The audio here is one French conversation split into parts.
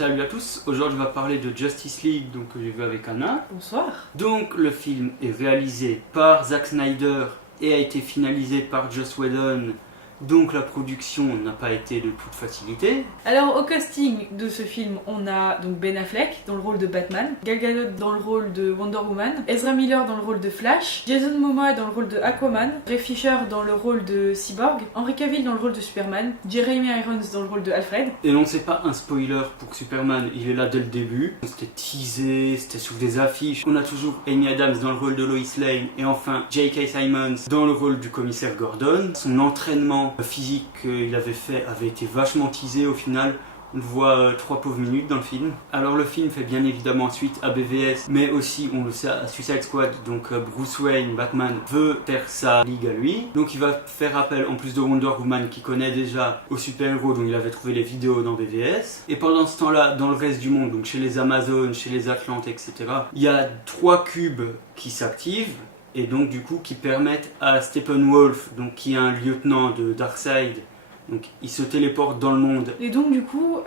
Salut à tous, aujourd'hui on va parler de Justice League donc, que j'ai vu avec Anna. Bonsoir. Donc le film est réalisé par Zack Snyder et a été finalisé par Joss Whedon. Donc la production n'a pas été de toute facilité. Alors au casting de ce film, on a donc Ben Affleck dans le rôle de Batman, Gal Gadot dans le rôle de Wonder Woman, Ezra Miller dans le rôle de Flash, Jason Momoa dans le rôle de Aquaman, Ray Fisher dans le rôle de Cyborg, Henry Cavill dans le rôle de Superman, Jeremy Irons dans le rôle de Alfred. Et non, c'est pas un spoiler pour Superman, il est là dès le début. C'était teasé, c'était sous des affiches. On a toujours Amy Adams dans le rôle de Lois Lane et enfin J.K. Simmons dans le rôle du commissaire Gordon. Son entraînement physique qu'il avait fait avait été vachement teasé au final. On le voit 3 pauvres minutes dans le film. Alors le film fait bien évidemment suite à BVS, mais aussi on le sait à Suicide Squad. Donc Bruce Wayne, Batman, veut faire sa ligue à lui. Donc il va faire appel en plus de Wonder Woman qui connaît déjà aux super-héros dont il avait trouvé les vidéos dans BVS. Et pendant ce temps-là, dans le reste du monde, donc chez les Amazones, chez les Atlantes, etc., il y a 3 cubes qui s'activent. Et donc du coup qui permettent à Steppenwolf, donc qui est un lieutenant de Darkseid, donc il se téléporte dans le monde. Et donc du coup,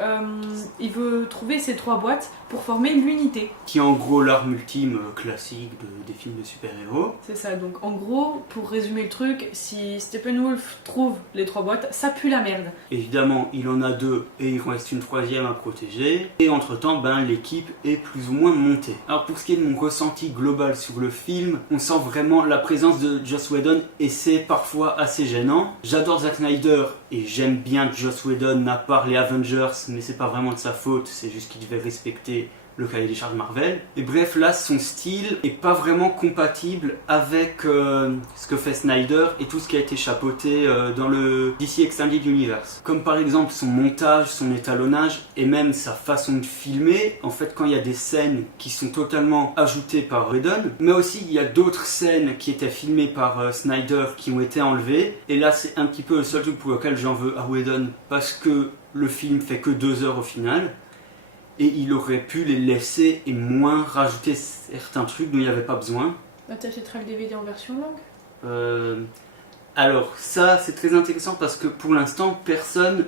il veut trouver ces 3 boîtes pour former l'unité. Qui est en gros l'arme ultime classique des films de super-héros. C'est ça, donc en gros, pour résumer le truc, si Steppenwolf trouve les 3 boîtes, ça pue la merde. Évidemment, il en a 2 et il reste une 3e à protéger. Et entre-temps, l'équipe est plus ou moins montée. Alors pour ce qui est de mon ressenti global sur le film, on sent vraiment la présence de Joss Whedon et c'est parfois assez gênant. J'adore Zack Snyder et j'aime bien que Joss Whedon à part les Avengers, mais c'est pas vraiment de sa faute, c'est juste qu'il devait respecter le cahier des charges Marvel. Et bref, là, son style est pas vraiment compatible avec ce que fait Snyder et tout ce qui a été chapeauté dans le DC Extended Universe. Comme par exemple son montage, son étalonnage et même sa façon de filmer. En fait, quand il y a des scènes qui sont totalement ajoutées par Whedon, mais aussi il y a d'autres scènes qui étaient filmées par Snyder qui ont été enlevées. Et là, c'est un petit peu le seul truc pour lequel j'en veux à Whedon parce que le film fait que 2 heures au final. Et il aurait pu les laisser et moins rajouter certains trucs dont il n'y avait pas besoin. T'achèteras le DVD en version longue ? Alors ça c'est très intéressant parce que pour l'instant personne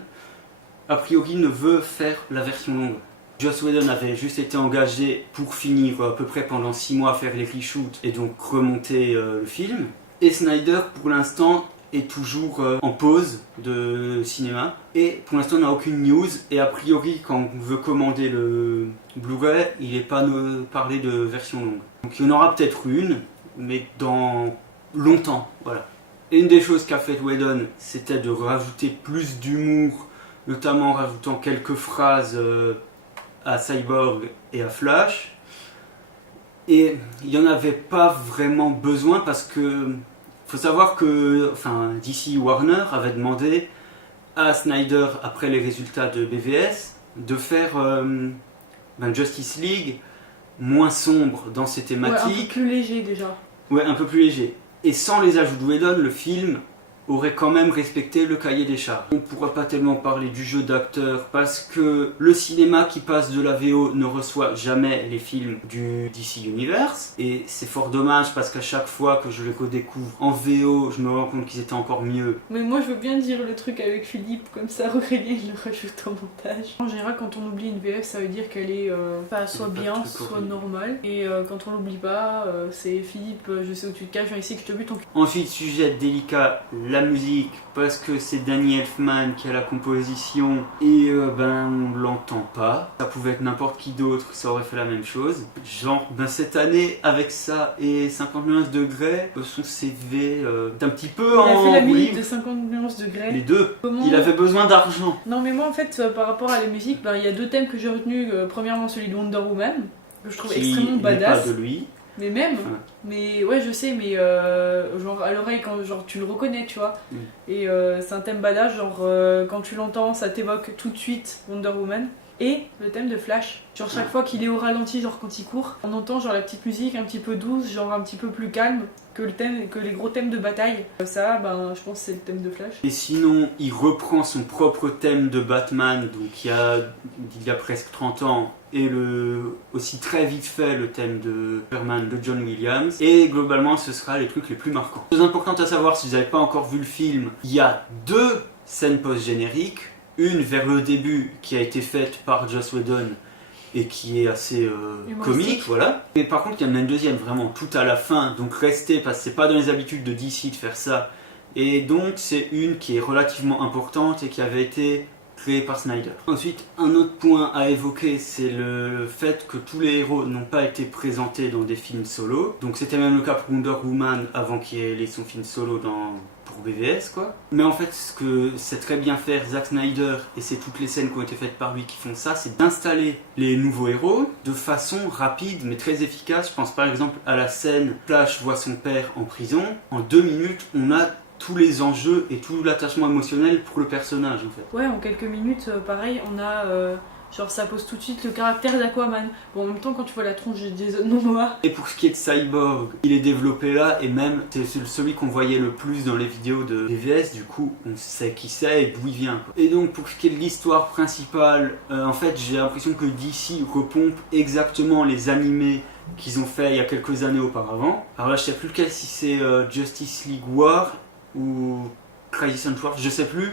a priori ne veut faire la version longue. Joss Whedon avait juste été engagé pour finir à peu près pendant 6 mois à faire les reshoots et donc remonter le film. Et Snyder pour l'instant est toujours en pause de cinéma et pour l'instant on n'a aucune news et a priori quand on veut commander le Blu-ray il n'est pas parlé de version longue. Donc il y en aura peut-être une mais dans longtemps, voilà. Et une des choses qu'a fait Whedon c'était de rajouter plus d'humour, notamment en rajoutant quelques phrases à Cyborg et à Flash et il n'y en avait pas vraiment besoin parce que faut savoir que DC Warner avait demandé à Snyder, après les résultats de BVS, de faire Justice League moins sombre dans ses thématiques. Ouais, un peu plus léger déjà. Ouais, un peu plus léger. Et sans les ajouts de Whedon, le film aurait quand même respecté le cahier des charges. On ne pourra pas tellement parler du jeu d'acteur parce que le cinéma qui passe de la VO ne reçoit jamais les films du DC Universe et c'est fort dommage parce qu'à chaque fois que je les redécouvre en VO, je me rends compte qu'ils étaient encore mieux. Mais moi je veux bien dire le truc avec Philippe, comme ça Aurélien il le rajoute au montage. En général quand on oublie une VF ça veut dire qu'elle est pas soit bien, soit normale. Et quand on l'oublie pas, c'est Philippe, je sais où tu te caches, viens ici que je te bute en cul. Ensuite, sujet délicat, la musique, parce que c'est Danny Elfman qui a la composition et on l'entend pas. Ça pouvait être n'importe qui d'autre, ça aurait fait la même chose. Genre, cette année, avec ça et 50 nuances degrés, son CV est un petit peu en... Il a fait la musique de 50 nuances degrés. Les deux. Comment... Il avait besoin d'argent. Non mais moi en fait, par rapport à la musique, il y a 2 thèmes que j'ai retenus. Premièrement celui de Wonder Woman, que je trouve extrêmement badass. Pas de lui. Mais même, mais ouais je sais, mais genre à l'oreille quand genre tu le reconnais tu vois, et c'est un thème badass, genre quand tu l'entends ça t'évoque tout de suite Wonder Woman. Et le thème de Flash, genre chaque fois qu'il est au ralenti, genre quand il court, on entend genre la petite musique un petit peu douce, genre un petit peu plus calme que les gros thèmes de bataille. Ça, je pense que c'est le thème de Flash. Et sinon, il reprend son propre thème de Batman, donc il y a presque 30 ans, et aussi très vite fait le thème de Superman de John Williams. Et globalement, ce sera les trucs les plus marquants. Chose importante à savoir, si vous n'avez pas encore vu le film, il y a 2 scènes post-génériques. Une vers le début qui a été faite par Joss Whedon et qui est assez comique, voilà. Mais par contre, il y en a une deuxième vraiment tout à la fin, donc restez parce que c'est pas dans les habitudes de DC de faire ça. Et donc c'est une qui est relativement importante et qui avait été créée par Snyder. Ensuite, un autre point à évoquer, c'est le fait que tous les héros n'ont pas été présentés dans des films solo. Donc c'était même le cas pour Wonder Woman avant qu'il ait son film solo pour BVS quoi. Mais en fait ce que sait très bien faire Zack Snyder, et c'est toutes les scènes qui ont été faites par lui qui font ça, c'est d'installer les nouveaux héros de façon rapide mais très efficace. Je pense par exemple à la scène Flash voit son père en prison. En 2 minutes on a tous les enjeux et tout l'attachement émotionnel pour le personnage en fait. Ouais, en quelques minutes, pareil, on a... genre ça pose tout de suite le caractère d'Aquaman. Bon, en même temps, quand tu vois la tronche de Jason Momoa... Et pour ce qui est de Cyborg, il est développé là, et même c'est celui qu'on voyait le plus dans les vidéos de BVS, du coup on sait qui c'est et d'où il vient quoi. Et donc pour ce qui est de l'histoire principale, en fait j'ai l'impression que DC repompe exactement les animés qu'ils ont fait il y a quelques années auparavant. Alors là je sais plus lequel, si c'est Justice League War ou Crisis on Earth, je sais plus,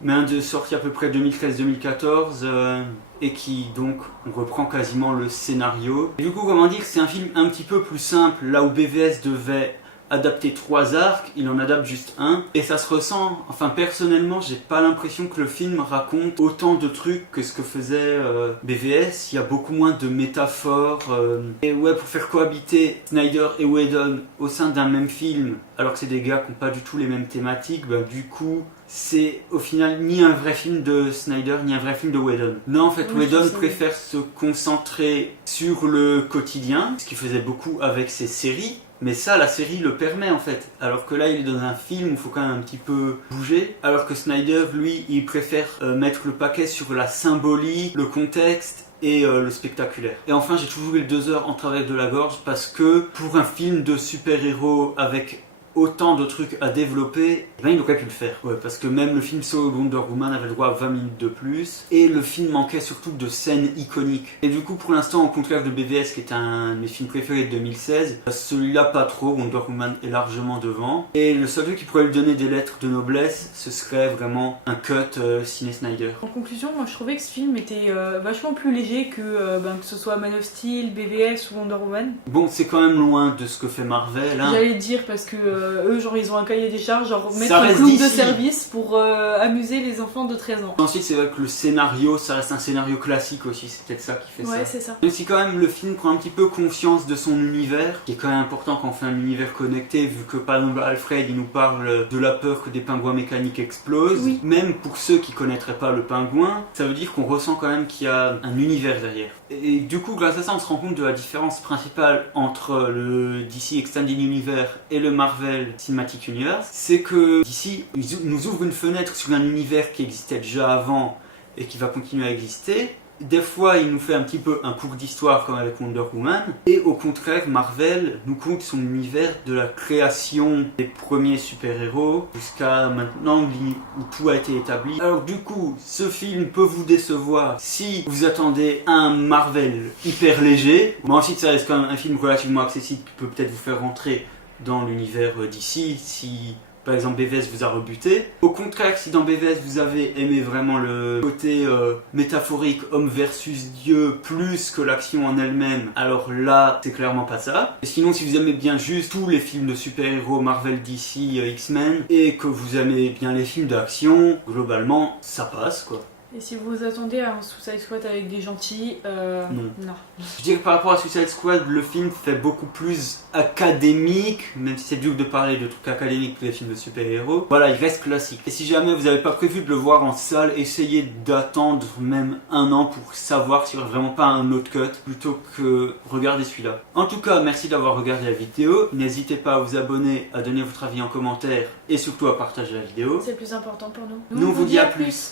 mais un de sorti à peu près 2013-2014 et qui donc on reprend quasiment le scénario. Et du coup comment dire, c'est un film un petit peu plus simple, là où BVS devait adapter 3 arcs, il en adapte juste un, et ça se ressent, enfin personnellement j'ai pas l'impression que le film raconte autant de trucs que ce que faisait BVS, il y a beaucoup moins de métaphores, et ouais, pour faire cohabiter Snyder et Whedon au sein d'un même film, alors que c'est des gars qui n'ont pas du tout les mêmes thématiques, bah du coup c'est au final ni un vrai film de Snyder ni un vrai film de Whedon. Non en fait oui, Whedon préfère se concentrer sur le quotidien, ce qu'il faisait beaucoup avec ses séries. Mais ça, la série le permet en fait. Alors que là, il est dans un film où il faut quand même un petit peu bouger. Alors que Snyder, lui, il préfère mettre le paquet sur la symbolique, le contexte et le spectaculaire. Et enfin, j'ai toujours eu les 2 heures en travers de la gorge parce que pour un film de super-héros avec autant de trucs à développer, ben il aurait pu le faire. Ouais, parce que même le film solo Wonder Woman avait le droit à 20 minutes de plus, et le film manquait surtout de scènes iconiques. Et du coup, pour l'instant, au contraire de BVS, qui est un de mes films préférés de 2016, celui-là pas trop, Wonder Woman est largement devant. Et le seul truc qui pourrait lui donner des lettres de noblesse, ce serait vraiment un cut ciné Snyder. En conclusion, moi je trouvais que ce film était vachement plus léger que ce soit Man of Steel, BVS ou Wonder Woman. Bon, c'est quand même loin de ce que fait Marvel. Hein. J'allais dire parce que eux, genre, ils ont un cahier des charges, genre mettre un clown de service pour amuser les enfants de 13 ans. Ensuite, c'est vrai que le scénario, ça reste un scénario classique aussi, c'est peut-être ça qui fait ça. Ouais, c'est ça. Mais si quand même le film prend un petit peu conscience de son univers, qui est quand même important quand on fait un univers connecté, vu que par exemple Alfred, il nous parle de la peur que des pingouins mécaniques explosent. Oui. Même pour ceux qui connaîtraient pas le pingouin, ça veut dire qu'on ressent quand même qu'il y a un univers derrière. Et du coup, grâce à ça, on se rend compte de la différence principale entre le DC Extended Universe et le Marvel Cinematic Universe. C'est que DC nous ouvre une fenêtre sur un univers qui existait déjà avant et qui va continuer à exister. Des fois, il nous fait un petit peu un cours d'histoire comme avec Wonder Woman. Et au contraire, Marvel nous conte son univers de la création des premiers super-héros jusqu'à maintenant où tout a été établi. Alors du coup, ce film peut vous décevoir si vous attendez un Marvel hyper léger. Mais ensuite, ça reste quand même un film relativement accessible qui peut peut-être vous faire rentrer dans l'univers d'ici si... Par exemple, BVS vous a rebuté. Au contraire, si dans BVS vous avez aimé vraiment le côté métaphorique homme versus Dieu plus que l'action en elle-même, alors là, c'est clairement pas ça. Et sinon, si vous aimez bien juste tous les films de super-héros Marvel, DC, X-Men, et que vous aimez bien les films d'action, globalement, ça passe quoi. Et si vous vous attendez à un Suicide Squad avec des gentils, non. Je dirais que par rapport à Suicide Squad, le film fait beaucoup plus académique, même si c'est dur de parler de trucs académiques pour les films de super-héros. Voilà, il reste classique. Et si jamais vous n'avez pas prévu de le voir en salle, essayez d'attendre même 1 an pour savoir s'il n'y aura vraiment pas un autre cut, plutôt que regarder celui-là. En tout cas, merci d'avoir regardé la vidéo. N'hésitez pas à vous abonner, à donner votre avis en commentaire et surtout à partager la vidéo. C'est le plus important pour nous. Nous on vous dit à plus.